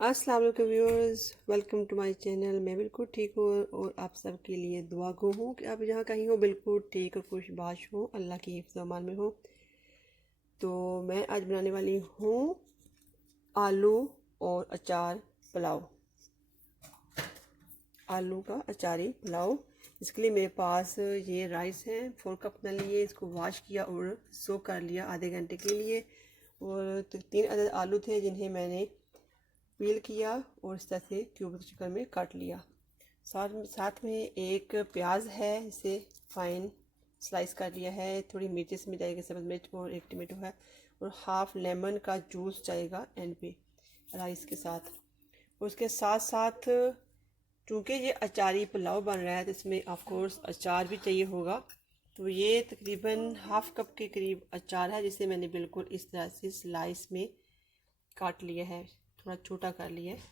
अस्सलाम वालेकुम viewers, welcome to my channel. मैं बिल्कुल ठीक हूँ और आप सब के लिए दुआ गो हूँ कि आप जहाँ कहीं हो बिल्कुल ठीक और खुशबाश हो, अल्लाह की हिफ्ज़ अमान में हो। तो मैं आज बनाने वाली हूँ आलू और अचार पुलाव। आलू का अचारी पुलाव। इसके लिए मेरे पास ये राइस है, 4 कप मैंने लिए। इसको वॉश किया और सोक कर लिया आधे घंटे के लिए। और 3 अदद आलू थे जिन्हें मैंने पील किया और इस तरह से क्यूब के चक्कर में काट लिया। साथ में एक प्याज है, इसे फाइन स्लाइस कर लिया है। थोड़ी मिर्च इसमें जाएगी, सब्ज़ मिर्च, और एक टमाटो है, और हाफ लेमन का जूस जाएगा एंड पे राइस के साथ। और उसके साथ साथ चूँकि ये अचारी पुलाव बन रहा है तो इसमें ऑफ कोर्स अचार भी चाहिए होगा। तो ये तकरीबन हाफ कप के करीब अचार है, जिसे मैंने बिल्कुल इस तरह से स्लाइस में काट लिया है, थोड़ा छोटा कर लिया है।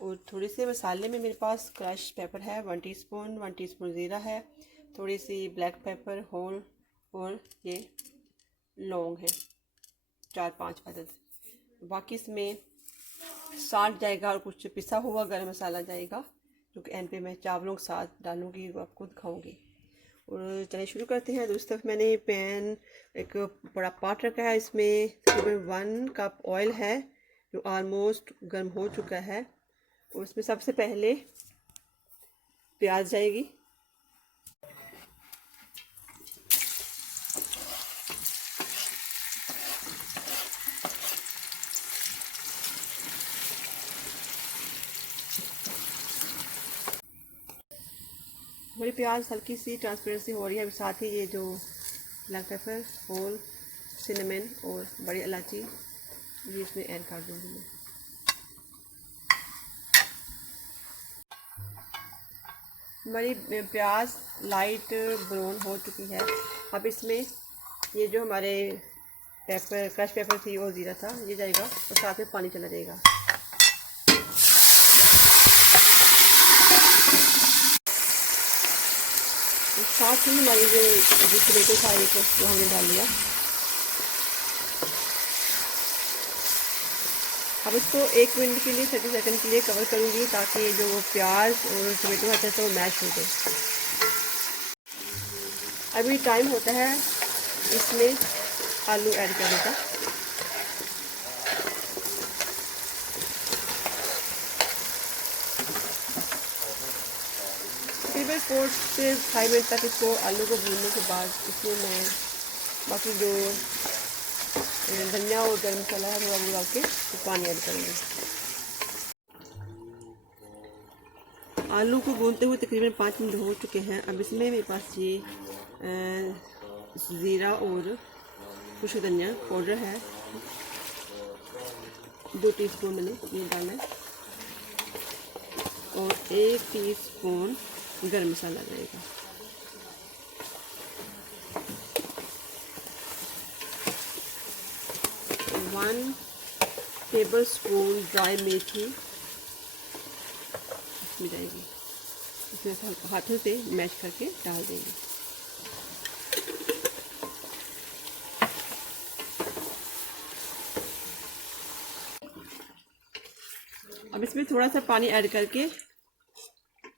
और थोड़े से मसाले में मेरे पास क्रश पेपर है 1 टीस्पून, 1 टीस्पून ज़ीरा है, थोड़ी सी ब्लैक पेपर होल, और ये लौंग है 4-5 अदद। बाकी इसमें साल्ट जाएगा और कुछ पिसा हुआ गरम मसाला जाएगा, जो कि एंड पे मैं चावलों के साथ डालूंगी, वो आपको दिखाऊंगी। और चलिए शुरू करते हैं। दूसरी तरफ मैंने पैन एक बड़ा पाट रखा है, इसमें तकरीबन 1 कप ऑयल है जो ऑलमोस्ट गर्म हो चुका है। और इसमें सबसे पहले प्याज जाएगी। हमारी प्याज हल्की सी ट्रांसपेरेंसी हो रही है। साथ ही ये जो ब्लैक पेपर, होल सिनेमन और बड़ी इलायची ये इसमें ऐड कर दूँगी मैं। हमारी प्याज लाइट ब्राउन हो चुकी है। अब इसमें ये जो हमारे पेपर क्रश पेपर थी और ज़ीरा था ये जाएगा, और साथ में पानी चला जाएगा। साथ ही हमारी जो टमाटो था एक वो हमने डाल लिया। अब इसको 1 मिनट के लिए 30 सेकंड के लिए कवर करूँगी, ताकि जो वो प्याज और टमाटो है तो मैश हो जाए। अभी टाइम होता है इसमें आलू ऐड करने का। तकरीबन 4 से 5 मिनट तक इसको आलू को भूनने के बाद इसमें मैं बाकी जो धनिया और गर्म मसाला है थोड़ा वो डाल के तो पानी ऐड करूँगी। आलू को भूनते हुए तकरीबन 5 मिनट हो चुके हैं। अब इसमें मेरे पास ये ज़ीरा और खुशबू धनिया पाउडर है, 2 टीस्पून मैंने ये डाला है, और 1 टीस्पून गर्म मसाला रहेगा। वन टेबल स्पून ड्राई मेथी इसमें जाएगी। इसमें हाथों से मैश करके डाल देंगे। अब इसमें थोड़ा सा पानी ऐड करके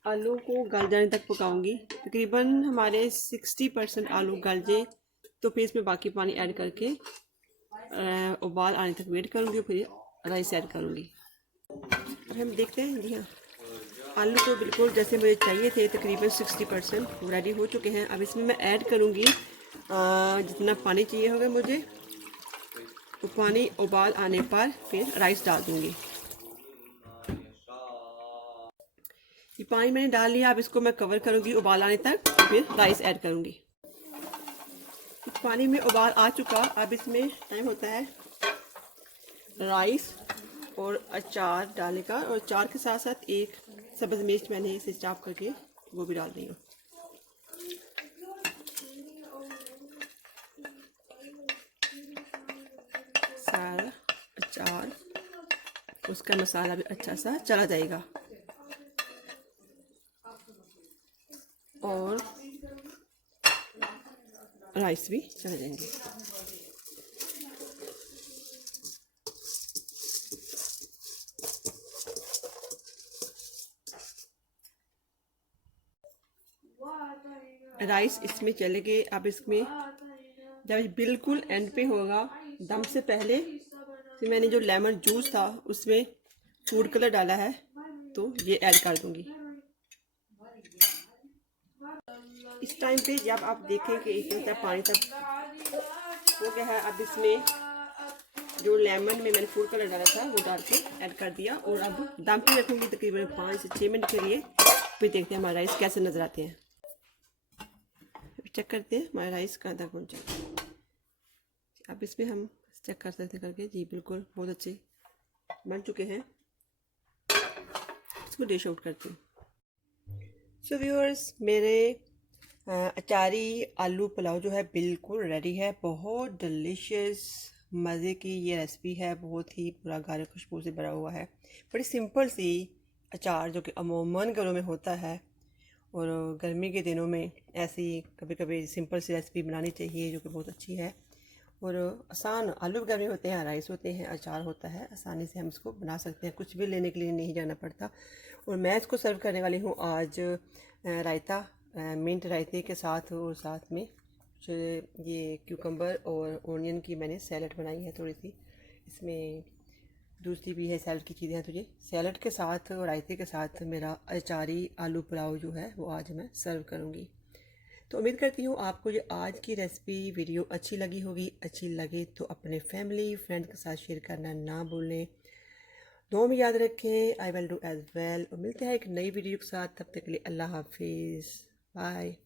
आलू को गल जाने तक पकाऊंगी। तकरीबन हमारे 60% आलू गल जाए तो फिर इसमें बाकी पानी ऐड करके उबाल आने तक वेट करूंगी, फिर राइस ऐड करूंगी। हम देखते हैं। जी हाँ, आलू तो बिल्कुल जैसे मुझे चाहिए थे, तकरीबन 60% रेडी हो चुके हैं। अब इसमें मैं ऐड करूंगी जितना पानी चाहिए होगा मुझे, तो पानी उबाल आने पर फिर राइस डाल दूंगी। ये पानी मैंने डाल लिया। अब इसको मैं कवर करूंगी उबाल आने तक, फिर राइस ऐड करूंगी। पानी में उबाल आ चुका। अब इसमें टाइम होता है राइस और अचार डालने का, और अचार के साथ साथ एक सब्ज़ मिर्च मैंने इसे चॉप करके वो भी डाल दी हूँ। सारा अचार उसका मसाला भी अच्छा सा चला जाएगा, और राइस भी चले जाएंगे। राइस इसमें चले गए। अब इसमें जब बिल्कुल एंड पे होगा, दम से पहले, फिर मैंने जो लेमन जूस था उसमें फूड कलर डाला है, तो ये ऐड कर दूंगी। इस टाइम पे जब आप देखें कि इतना पानी तक हो गया है, अब इसमें जो लेमन में मैंने फूड कलर डाला था वो डाल के ऐड कर दिया और अब दम पे रखूंगी तकरीबन 5 से 6 मिनट के लिए। फिर देखते हैं हमारा राइस कैसे नज़र आते हैं। चेक करते हैं हमारा राइस कहाँ तक पहुँचा। अब इसमें हम चेक कर सकते करके, जी बिल्कुल बहुत अच्छे बन चुके हैं। इसको डिश आउट करते हैं। सो व्यूअर्स, मेरे अचारी आलू पुलाव जो है बिल्कुल रेडी है। बहुत डिलीशियस मज़े की ये रेसिपी है, बहुत ही पूरा घर खुशबू से भरा हुआ है। बड़ी सिंपल सी अचार जो कि अमूमन घरों में होता है, और गर्मी के दिनों में ऐसी कभी कभी सिंपल सी रेसिपी बनानी चाहिए जो कि बहुत अच्छी है और आसान। आलू घर में होते हैं, राइस होते हैं, अचार होता है, आसानी से हम इसको बना सकते हैं, कुछ भी लेने के लिए नहीं जाना पड़ता। और मैं इसको सर्व करने वाली हूँ आज रायता, मिंट रायते के साथ, और साथ में ये क्यूकम्बर और ओनियन की मैंने सैलड बनाई है थोड़ी सी। इसमें दूसरी भी है सैलड की चीज़ें हैं, तो ये सैलड के साथ और रायते के साथ मेरा अचारी आलू पुलाव जो है वो आज मैं सर्व करूँगी। तो उम्मीद करती हूँ आपको ये आज की रेसिपी वीडियो अच्छी लगी होगी। अच्छी लगे तो अपने फैमिली फ्रेंड के साथ शेयर करना ना भूलें। दुआ में याद रखें, I will do as well. और मिलते हैं एक नई वीडियो के साथ, तब तक के लिए अल्लाह हाफिज़, बाय।